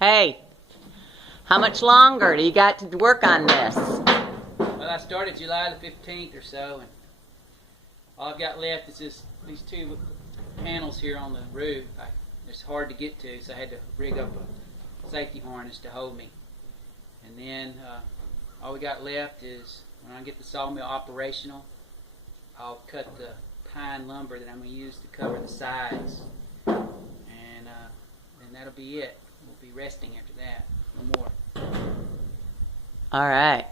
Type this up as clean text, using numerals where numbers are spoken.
Hey, how much longer do you got to work on this? Well, I started July the 15th or so, and all I've got left is these two panels here on the roof. It's hard to get to, so I had to rig up a safety harness to hold me. And then all we got left is when I get the sawmill operational, I'll cut the pine lumber that I'm going to use to cover the sides. And that'll be it. We'll be resting after that. No more. All right.